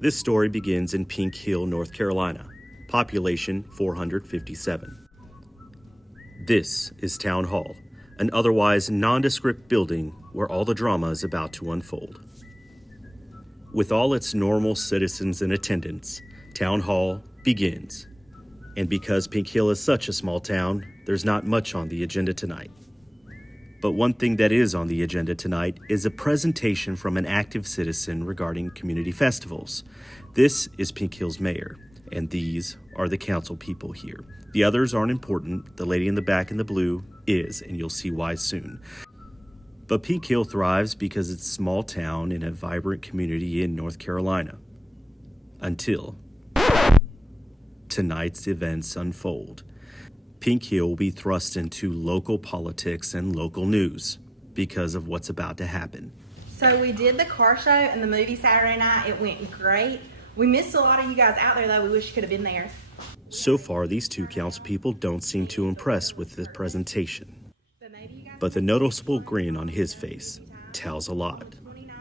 This story begins in Pink Hill, North Carolina, population 457. This is Town Hall, an otherwise nondescript building where all the drama is about to unfold. With all its normal citizens in attendance, Town Hall begins. And because Pink Hill is such a small town, there's not much on the agenda tonight. But one thing that is on the agenda tonight is a presentation from an active citizen regarding community festivals. This is Pink Hill's mayor, and these are the council people here. The others aren't important. The lady in the back in the blue is, and you'll see why soon. But Pink Hill thrives because it's a small town in a vibrant community in North Carolina. Until tonight's events unfold. Pink Hill will be thrust into local politics and local news because of what's about to happen. So we did the car show and the movie Saturday night. It went great. We missed a lot of you guys out there, though. We wish you could have been there. So far, these two council people don't seem too impressed with the presentation. But the noticeable grin on his face tells a lot.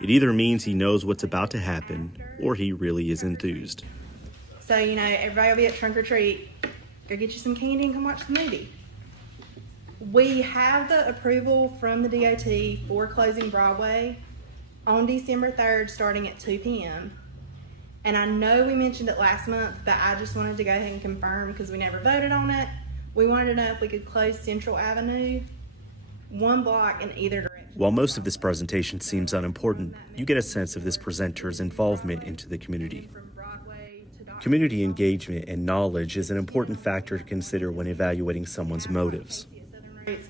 It either means he knows what's about to happen or he really is enthused. So, everybody will be at Trunk or Treat. Go get you some candy and come watch the movie. We have the approval from the DOT for closing Broadway on December 3rd starting at 2 p.m. And I know we mentioned it last month, but I just wanted to go ahead and confirm because we never voted on it. We wanted to know if we could close Central Avenue one block in either direction. While most of this presentation seems unimportant, you get a sense of this presenter's involvement into the community. Community engagement and knowledge is an important factor to consider when evaluating someone's motives.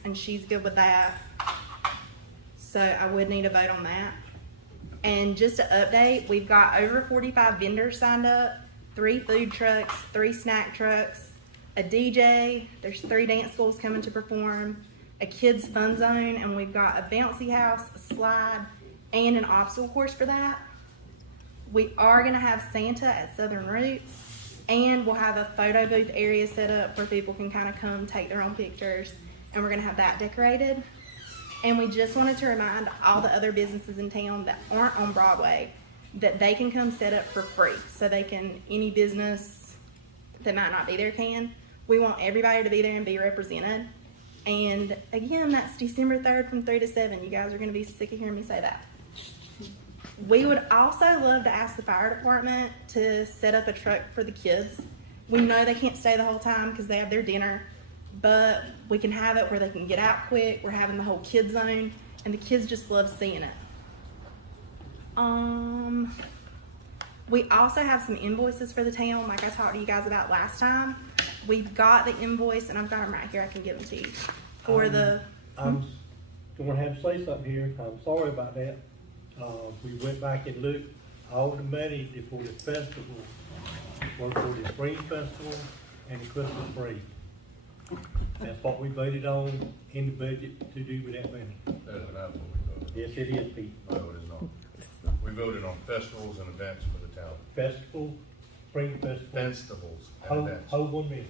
And she's good with that. So I would need a vote on that. And just to update, we've got over 45 vendors signed up, 3 food trucks, 3 snack trucks, a DJ, there's 3 dance schools coming to perform, a kids fun zone, and we've got a bouncy house, a slide, and an obstacle course for that. We are going to have Santa at Southern Roots, and we'll have a photo booth area set up where people can kind of come take their own pictures, and we're going to have that decorated. And we just wanted to remind all the other businesses in town that aren't on Broadway that they can come set up for free. So they can, any business that might not be there can. We want everybody to be there and be represented. And again, that's December 3rd from 3 to 7. You guys are going to be sick of hearing me say that. We would also love to ask the fire department to set up a truck for the kids. We know they can't stay the whole time because they have their dinner, but we can have it where they can get out quick. We're having the whole kids zone, and the kids just love seeing it. We also have some invoices for the town, like I talked to you guys about last time. We've got the invoice, and I've got them right here. I can give them to you. For I'm going to have to say something here. I'm sorry about that. We went back and looked. All the money for the festival was for the spring festival and the Christmas break. That's what we voted on in the budget to do with that money. That is not what we voted. Yes, it is, Pete. No, it is not. We voted on festivals and events for the town. Festival, spring festival. Festivals and events. Hold 1 minute.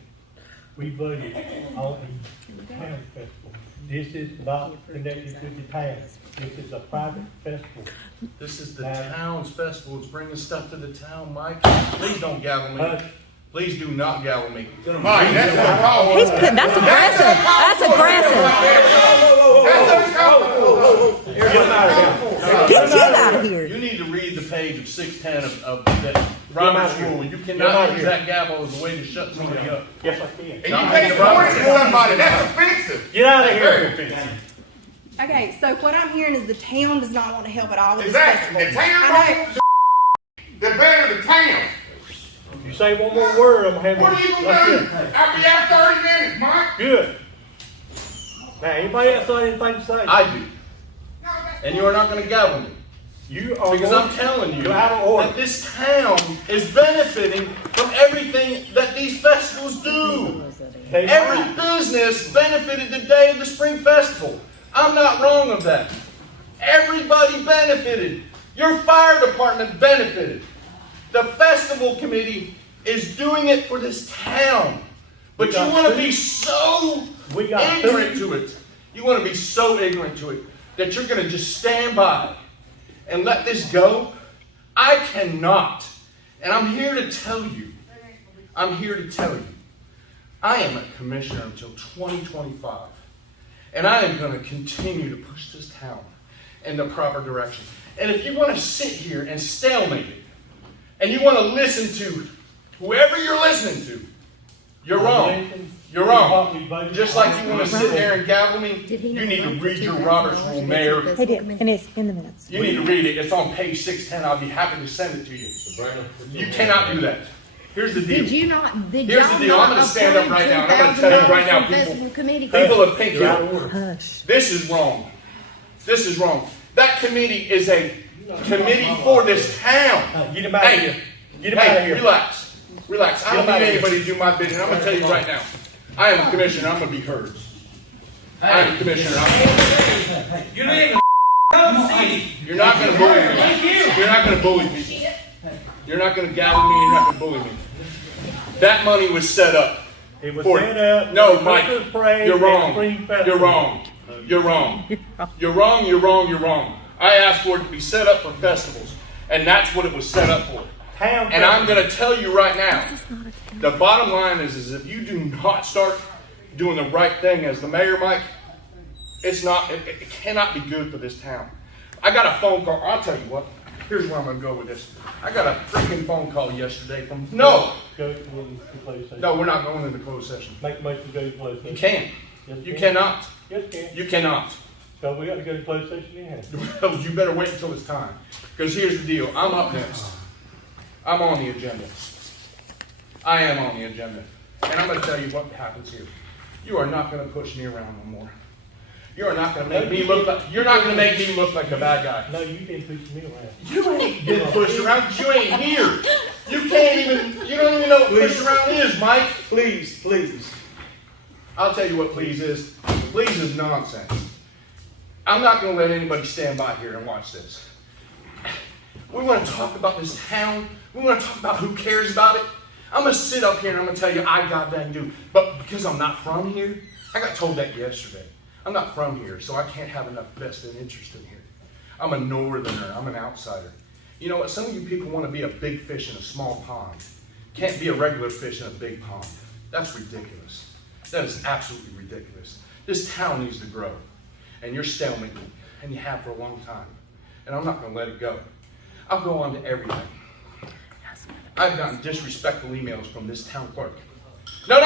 We voted on the town festival. This is not connected to the town. This is a private festival. This is the town's festival. It's bringing stuff to the town, Mike. Please don't gavel me. Please do not gavel me. Mike, that's what I'm calling. That's aggressive. That's aggressive. Get Jim out of here. You need to read the page of 610 of that Robert's rule. You cannot use that gavel as a way to shut somebody up. Yes, I can. And you can't point at somebody. That's offensive. Get out of here. Okay, so what I'm hearing is the town does not want to help at all with Exactly. this The festival. town the better the town. You say one more word, I'm going to have What are you going to do? I'll be out 30 minutes, Mike. Good. Now, anybody else got anything to say? I do. And you are not going to gavel me. You are Because I'm telling you You're out of order. that this town is benefiting from everything that these festivals do. Every business benefited the day of the spring festival. I'm not wrong of that. Everybody benefited. Your fire department benefited. The festival committee is doing it for this town. But you want to be so ignorant to it. You want to be so ignorant to it that you're going to just stand by and let this go. I cannot And I'm here to tell you, I am a commissioner until 2025. And I am going to continue to push this town in the proper direction. And if you want to sit here and stalemate it, and you want to listen to whoever you're listening to, you're wrong. You're wrong. Just like you want to sit there and gavel me, you need to read your Robert's Rule, Mayor. He did, and it's in the minutes. You need to read it. It's on page 610. I'll be happy to send it to you. You cannot do that. Here's the deal. Did you not? Did Here's y'all the deal. I'm not going to stand up approve right now. And I'm going to tell you right now, $2,000 from Festival Committee? people of Pink You're out of Hill, order. Hush. this is wrong. This is wrong. That committee is a committee for this town. Get him out of here. Get him out of Hey, here. relax. Relax. I don't Get him need out of here. anybody to do my bidding. I'm going to tell you right now. I am a commissioner. I'm going to be heard. I am a commissioner. You don't even come see. You're not going to bully me. You're not going to bully me. You're not going to gavel me. You're not going to bully me. That money was set up. It was for- set up. No, for Mike. Christmas parade You're and wrong. Spring Festival. You're wrong. You're wrong. You're wrong. You're wrong. You're wrong. I asked for it to be set up for festivals, and that's what it was set up for. Town And I'm festival. going to tell you right now, the bottom line is if you do not start doing the right thing as the mayor, Mike, it cannot be good for this town. I got a phone call. I'll tell you what. Here's where I'm going to go with this. I got a freaking phone call yesterday from, no, Go to the closed session. we're not going into closed session. Make a motion to go to closed session. You can't. Yes, You can. cannot. Yes, can. You cannot. So we got to go to closed session anyhow. Well, you better wait until it's time. Because here's the deal. I'm up next. I'm on the agenda. I am on the agenda. And I'm going to tell you what happens here. You are not going to push me around no more. You are not going to make me look like, you're not going to make me look like a bad guy. No, you didn't push me around. You ain't getting pushed around because you ain't here. You can't even, you don't even know what push around is, Mike. Please, please. I'll tell you what please is. Please is nonsense. I'm not going to let anybody stand by here and watch this. We want to talk about this town. We want to talk about who cares about it. I'm going to sit up here and I'm going to tell you I goddamn do. But because I'm not from here, I got told that yesterday. I'm not from here, so I can't have enough vested interest in here. I'm a northerner. I'm an outsider. You know what? Some of you people want to be a big fish in a small pond. Can't be a regular fish in a big pond. That's ridiculous. That is absolutely ridiculous. This town needs to grow. And you're stalemating, and you have for a long time. And I'm not going to let it go. I'll go on to everything. I've gotten disrespectful emails from this town clerk. No,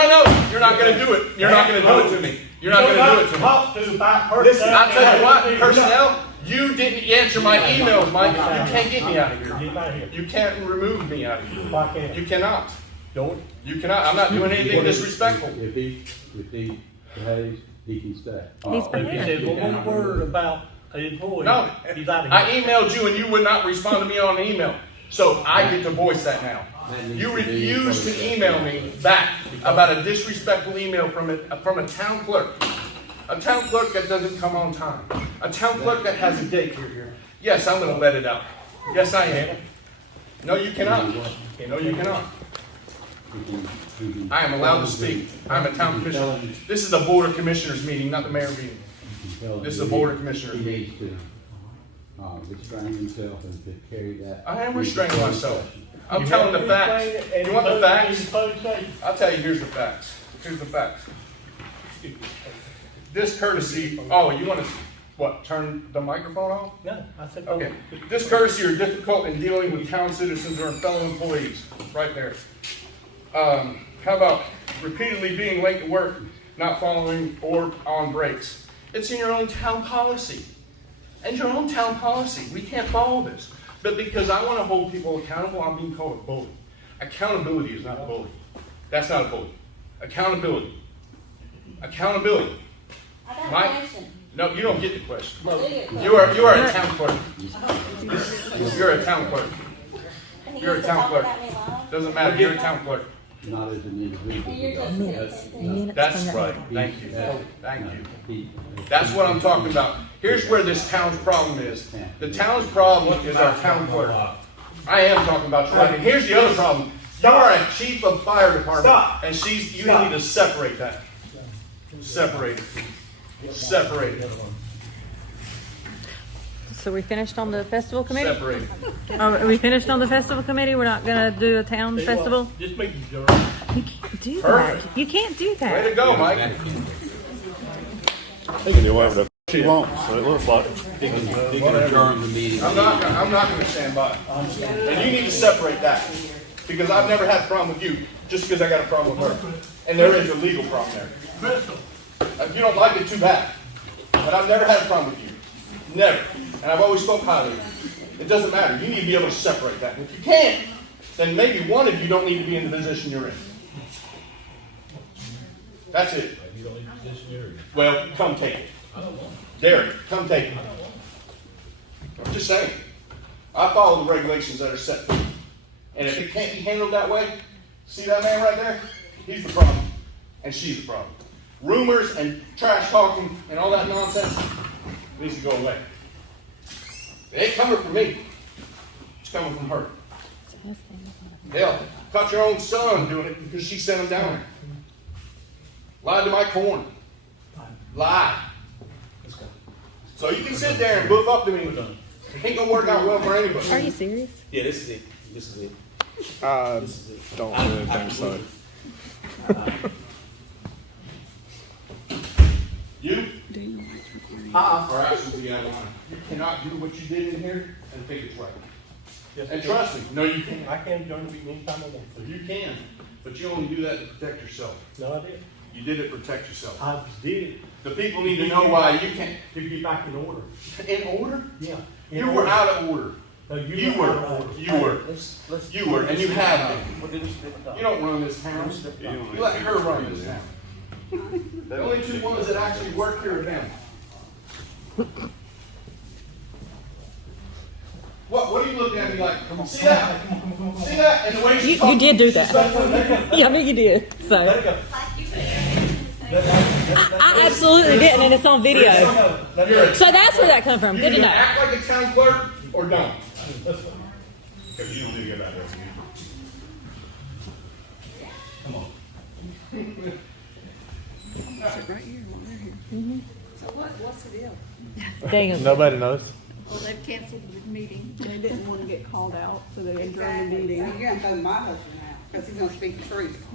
you're not going to do it. You're not going to do it to me. You're not going to do it to me. Talk to about personnel. Listen, I'll tell you what, personnel, you didn't answer my emails, Mike. You can't get me out of Get here. him out of here. You can't remove me out of here. Why can't You cannot. Don't. You cannot. I'm not doing anything disrespectful. If he behaves, he can stay. He's If you said one more word about an employee, No, he's out of I here. emailed you and you would not respond to me on an email. So I get to voice that now. You refuse to email me back about a disrespectful email from a town clerk. A town clerk that doesn't come on time. A town clerk that has a daycare here. Yes, I'm going to let it out. Yes, I am. No, you cannot. No, you cannot. I am allowed to speak. I'm a town commissioner. This is the board of commissioners meeting, not the mayor meeting. This is a board of commissioners He meeting. needs to restrain himself and to carry that. I am restraining myself. I'm telling the facts. You want the facts? I'll tell you, here's the facts. Here's the facts. This courtesy, oh, you want to, what, turn the microphone off? No, I said. Okay. This courtesy are difficult in dealing with town citizens or fellow employees, right there. How about repeatedly being late to work, not following or on breaks? It's in your own town policy. And your own town policy. We can't follow this. But because I want to hold people accountable, I'm being called a bully. Accountability is not a bully. That's not a bully. Accountability. Accountability. I got a Mike? question. No, you don't get the question. Do you? You are a town clerk. You're a town clerk. And he You're a used to town talk clerk. about me live. Doesn't matter. You're a town clerk. Not as an individual. And you're just- Minutes. Minutes That's from the right. meeting. Thank you. Thank you. He- That's what I'm talking about. Here's where this town's problem is. The town's problem is our town clerk. I am talking about you. And here's the other problem. You are a chief of fire department. Stop. And you need to separate that. Separate it. Separate it. So we finished on the festival committee? Separate. Are we finished on the festival committee? We're not gonna do a town Tell you what, festival? Just make it adjourn. You can't do Perfect. that. You can't do Way that. to go, Mike. They can do whatever the she wants, so it looks like. They can adjourn the meeting. I'm not gonna stand by. And you need to separate that. Because I've never had a problem with you, just because I got a problem with her. And there is a legal problem there. If you don't like it, too bad. But I've never had a problem with you. Never. And I've always spoke highly of you. It doesn't matter. You need to be able to separate that. And if you can't, then maybe one of you don't need to be in the position you're in. That's it. You don't need the position you're in. Well, come take it. Derek, come take it. I'm just saying. I follow the regulations that are set for me. And if it can't be handled that way, see that man right there? He's the problem. And she's the problem. Rumors and trash talking and all that nonsense needs to go away. It ain't coming from me. It's coming from her. Hell, caught your own son doing it because she sent him down there. Lied to my corn. Lie. So you can sit there and boof up to me. It ain't gonna work out well for anybody. Are you serious? Yeah, this is it. This is it. Don't really think so. You are absolutely out of line. You cannot do what you did in here and think it's right. Yes, And trust me, no, you can't. I can adjourn the meeting anytime I want to. You can, but you only do that to protect yourself. No, I did. You did it to protect yourself. I did. The people need to know why you can't. To get back in order. In order? Yeah. You were out of order. No, You were out of were. order. You were. You were, and you have been. We'll do this different time. You don't run this town. You let her run this town. The only two ones that actually work here are them. What are you looking at me like? See that? See that? And the way she You did do that. Let Yeah, I mean you did. So it go. I absolutely didn't, and it's on video. So that's where that come from. You Good to either know. act like a town clerk or don't. That's fine. Because you don't need to get back there. Come on. Dang. Nobody knows. Well, they've canceled the meeting. They didn't want to get called out, so they adjourned the meeting. You're gonna throw my husband out, because he's gonna speak the truth.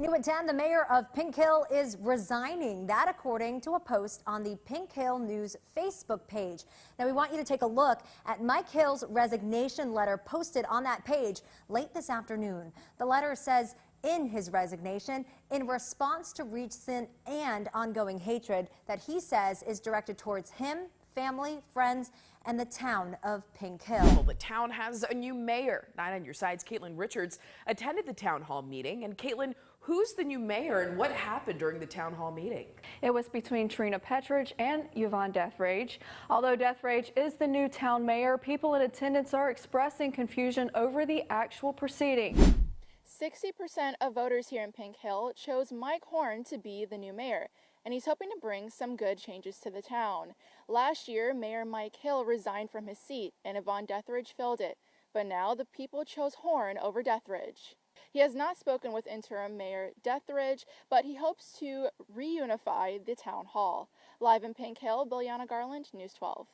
New at 10, the mayor of Pink Hill is resigning. That according to a post on the Pink Hill News Facebook page. Now we want you to take a look at Mike Hill's resignation letter posted on that page late this afternoon. The letter says in his resignation, in response to recent and ongoing hatred that he says is directed towards him, family, friends, and the town of Pink Hill. Well, the town has a new mayor. 9 on Your Side's Caitlin Richards attended the town hall meeting. And Caitlin, who's the new mayor and what happened during the town hall meeting? It was between Trina Petridge and Yvonne Deathrage. Although Deathrage is the new town mayor, people in attendance are expressing confusion over the actual proceeding. 60% of voters here in Pink Hill chose Mike Horn to be the new mayor, and he's hoping to bring some good changes to the town. Last year, Mayor Mike Hill resigned from his seat, and Yvonne Deathrage filled it, but now the people chose Horn over Deathrage. He has not spoken with interim Mayor Deathrage, but he hopes to reunify the town hall. Live in Pink Hill, Biljana Garland, News 12.